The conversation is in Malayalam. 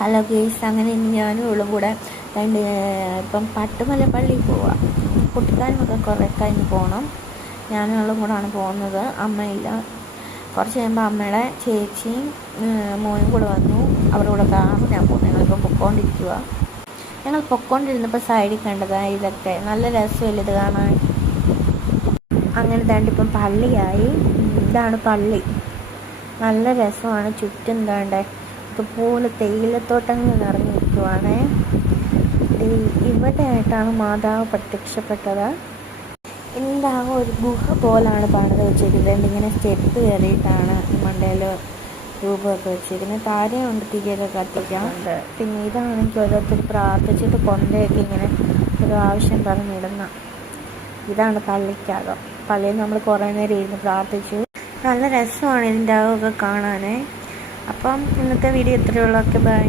ഹലോ ഗേസ്, അങ്ങനെ ഇനി ഞാനും ഉള്ളും കൂടെ ഇപ്പം പട്ടുമല പള്ളിയിൽ പോവാം. കുട്ടിക്കാനൊക്കെ കുറേ കഴിഞ്ഞ് പോകണം. ഞാനും ഉള്ളും കൂടാണ് പോകുന്നത്. അമ്മയില്ല. കുറച്ച് കഴിയുമ്പോൾ അമ്മയുടെ ചേച്ചിയും മോനും കൂടെ വന്നു. അവരുടെ കൂടെ കാണും ഞാൻ പോകുന്നു. ഞങ്ങളിപ്പോൾ പൊക്കോണ്ടിരിക്കുക. ഞങ്ങൾ പൊക്കോണ്ടിരുന്നപ്പോൾ സൈഡിൽ കണ്ടതാണ് ഇതൊക്കെ. നല്ല രസമില്ല ഇത് കാണാൻ. അങ്ങനെ ദാണ്ടിപ്പം പള്ളിയായി. ഇതാണ് പള്ളി. നല്ല രസമാണ്. ചുറ്റും ദാണ്ടേ ഇതുപോലെ തേയിലത്തോട്ടങ്ങൾ നിറഞ്ഞു നിൽക്കുവാണ്. ഇവിടെ ആയിട്ടാണ് മാതാവ് പ്രത്യക്ഷപ്പെട്ടത്. എന്താകും ഒരു ഗുഹ പോലാണ് പണിത് വെച്ചിരിക്കുന്നത്. ഇങ്ങനെ സ്റ്റെപ്പ് കയറിയിട്ടാണ് മണ്ടയിൽ രൂപമൊക്കെ വെച്ചിരിക്കുന്നത്. താരയുണ്ട്, തിരിയൊക്കെ കത്തിക്കാറുണ്ട്. പിന്നെ ഇതാണെങ്കിൽ ഓരോരുത്തർ പ്രാർത്ഥിച്ചിട്ട് കൊണ്ടയൊക്കെ ഇങ്ങനെ ഒരു ആവശ്യം പറഞ്ഞിടുന്ന ഇതാണ് പള്ളിക്കകം. പള്ളിയിൽ നമ്മൾ കുറേ നേരം ഇരുന്ന് പ്രാർത്ഥിച്ചു. നല്ല രസമാണ് ഇതിൻ്റെ അകമൊക്കെ കാണാൻ. അപ്പം ഇന്നത്തെ വീഡിയോ ഇത്രയുള്ളൂ. Okay, by.